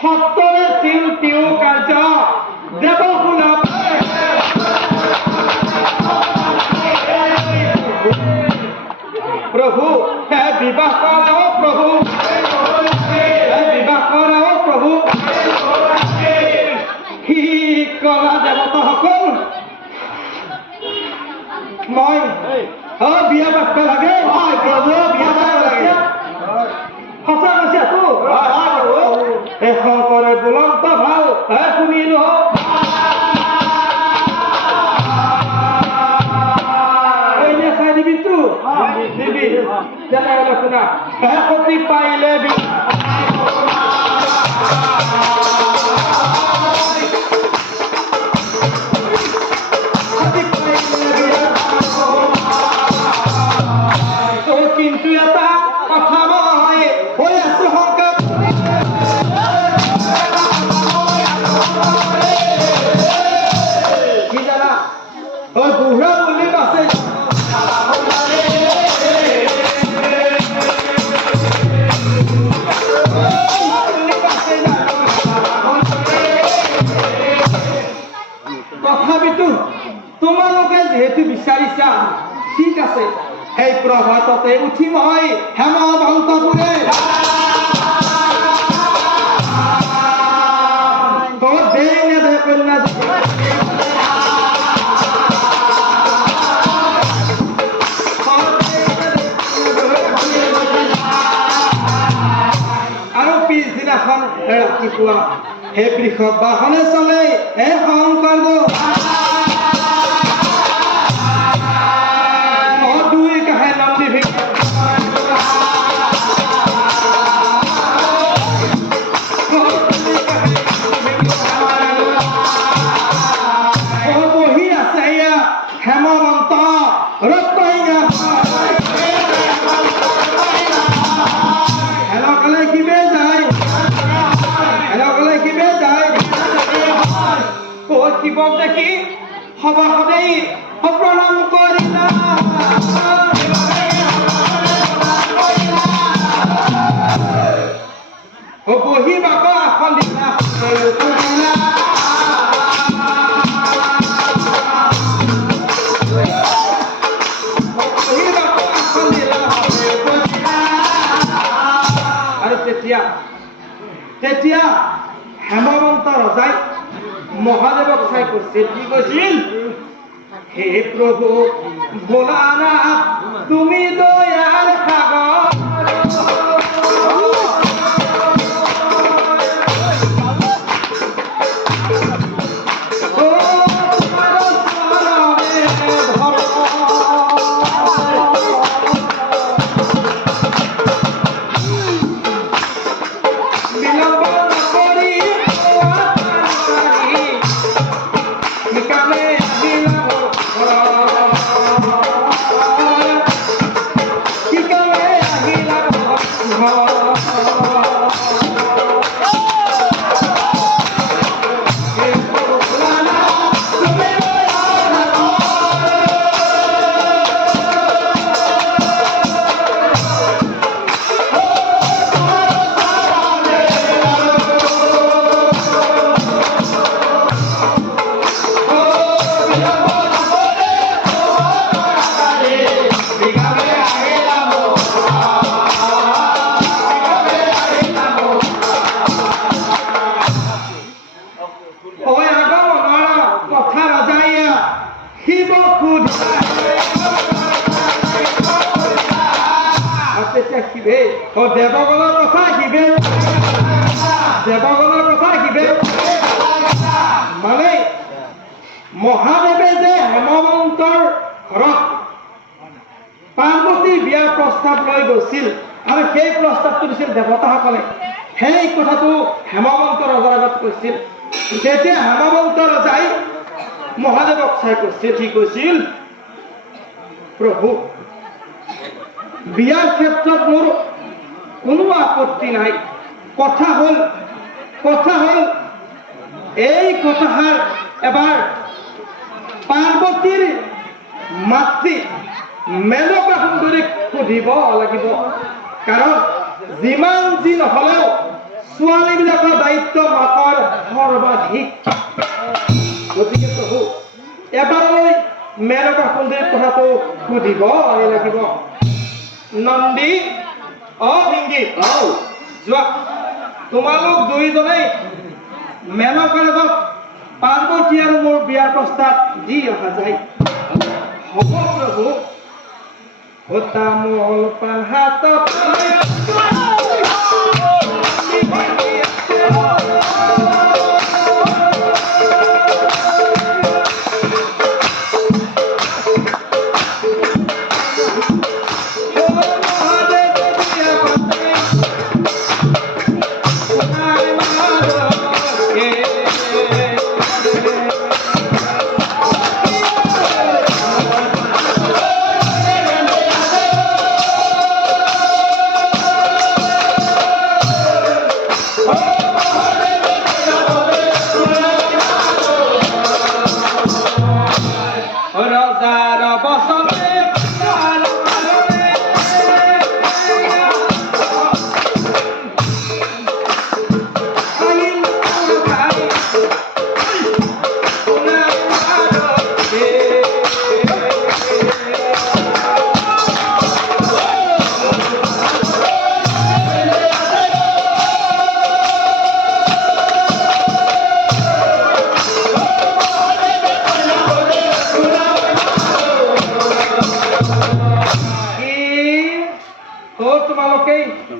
সত্তৰে ছিল তেওঁ কাৰ্য দেৱ শুনা প্ৰভু হ্যাঁ বিবাহ কৰাও প্ৰভু বিবাহ কৰাও প্ৰভু সি কলা দেৱতা সকল মই বিয়া পাতিব লাগে প্ৰভু বিয়া পাতিব লাগে সঁচা কৈছে তো শংকৰে বুলন্ত ভাল শুনিলো চাই দিবি তো দিবি তেনেহলে শুনা সতী পাইলে কিন্তু এটা কথা মই হৈ আছো শংকৰ কি জানা বুঢ়া বুলি আছে তথাপিতো তোমালোকে যেহেতু বিচাৰিছা ঠিক আছে সেই প্ৰভাততে উঠি মই হেমৱন্তপুৰে তোৰ দেৰি নেদে কন্যা আৰু পিছদিনাখন ৰাতিপুৱা সেই বৃষভ বাহনে চলে হে শংকৰ দুই কাহে নন্দী বহি আছে হেমৱন্ত ৰত্নইঙা হেনকালে কিবে যায় হেনকালে কিবে যায় শিৱক দেখি সভাসদেই প্ৰণাম কৰিলা বহি বাক আসন দিলা আৰু তেতিয়া হেমৱন্ত ৰজাই মহাদেৱক চাই কৈছিল কি কৈছিল হে প্ৰভু ভোলানাথ তুমি দয়াৰ সাগৰ দেৱগণৰ কথা শিৱে দেৱগণৰ কথা শিৱে মানে মহাদেৱে যে হেমৱন্তৰ ঘৰত পাৰ্বতীৰ বিয়াৰ প্ৰস্তাৱ লৈ গৈছিল আৰু সেই প্ৰস্তাৱটো দিছিল দেৱতাসকলে সেই কথাটো হেমৱন্ত ৰজাৰ আগত কৈছিল তেতিয়া হেমৱন্ত ৰজাই মহাদেৱক চাই কৈছিল কি কৈছিল প্ৰভু বিয়াৰ ক্ষেত্ৰত মোৰ কোনো আপত্তি নাই কথা হল এই কথাষাৰ এবাৰ পাৰ্বতীৰ মাতৃ মেনকা সুন্দৰীক সুধিব লাগিব কাৰণ যিমান যি নহলেও ছোৱালীবিলাকৰ দায়িত্ব মাকৰ সৰ্বাধিক গতিকে প্ৰভু এবাৰলৈ মেনকা সুন্দৰীৰ কথাটো সুধিব লাগিব নন্দী ভিংগী যোৱা তোমালোক দুইজনেই মেনকাৰ লগত পাৰ্বতী আৰু মোৰ বিয়াৰ প্ৰস্তাৱ দি অহা যায় হ'ব প্ৰভু তামোল পাণ হাতত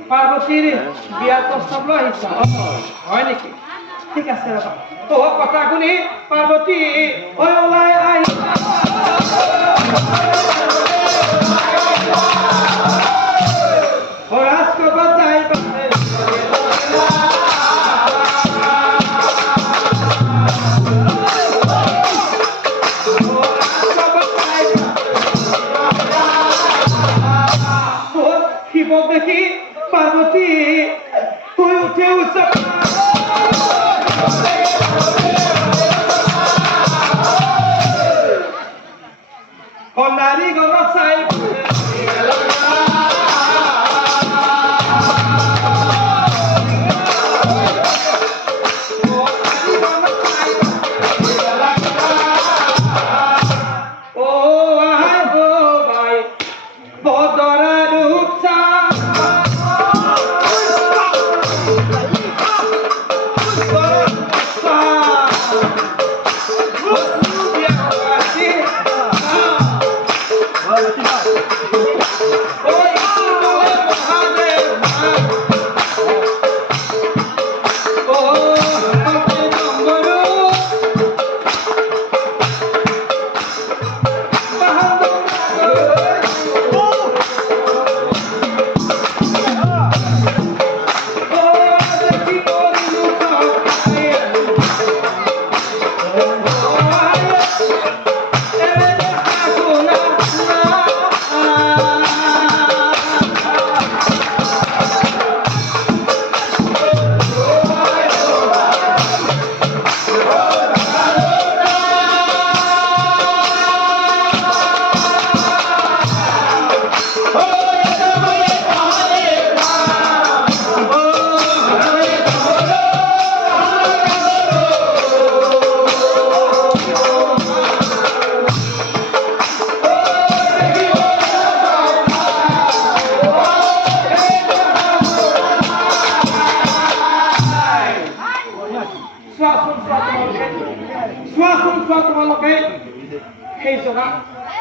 পাৰ্বতীৰ বিয়াৰ প্ৰস্তাৱ লৈ আহিছা হয় নেকি ঠিক আছে ৰবা কথা শুনি পাৰ্বতী ওলাই আহিছা ৰাজকোটত যাই পাছে শিৱক দেখি পাৰ্বতী তুই উঠে নাৰী গণ চাই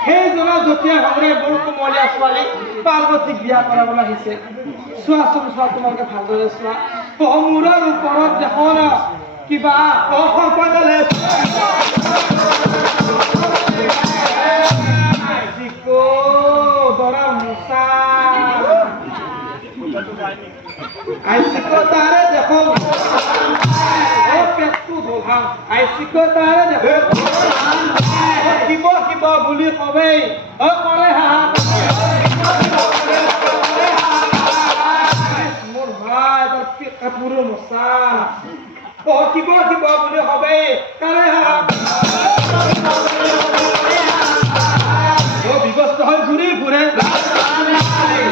সেইজনা যেতিয়া ভাবে বৰ কোমলীয়া ছোৱালী পাৰ্বতীক বিয়া কৰাবলৈ আহিছে চোৱাচোন চোৱা তোমালোকে ভালদৰে চোৱা মূৰৰ ওপৰত দেখোন কিবা সৰ্পডালে দৰাৰ মোচা আইচিকো তাৰে দেখোন পেটটো ধোহা আইচিকো তাৰে দেখোন শিৱ শিৱ বুলি কবেই কৰে মোৰ ভাই কাপোৰৰ মচা শিৱ শিৱ বুলি কবেই কাৰে বিবস্ত হৈ ঘূৰি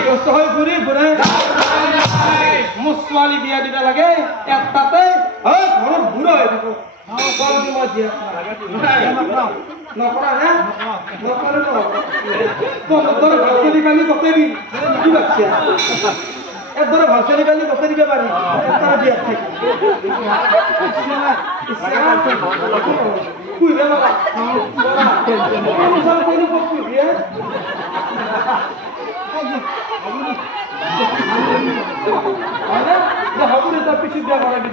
ব্যস্ত হৈ ঘূৰি ফুৰে মোৰ ছোৱালী বিয়া দিব লাগে এটাতে ঘৰত বুঢ়া হৈ থাকো ছোৱালী মই দিয়া নকৰা নে নকৰে তোর ভালচেলি কালি কতে দিন কি বাচ্চা একবারে ভালচেলি কালি কতে দিতে পারি তারা বিয়া থাকে কুইবে বাবা সব কইলে কত কুইবে হবে না যে হবে তো পিছু দিয়া করা দিদি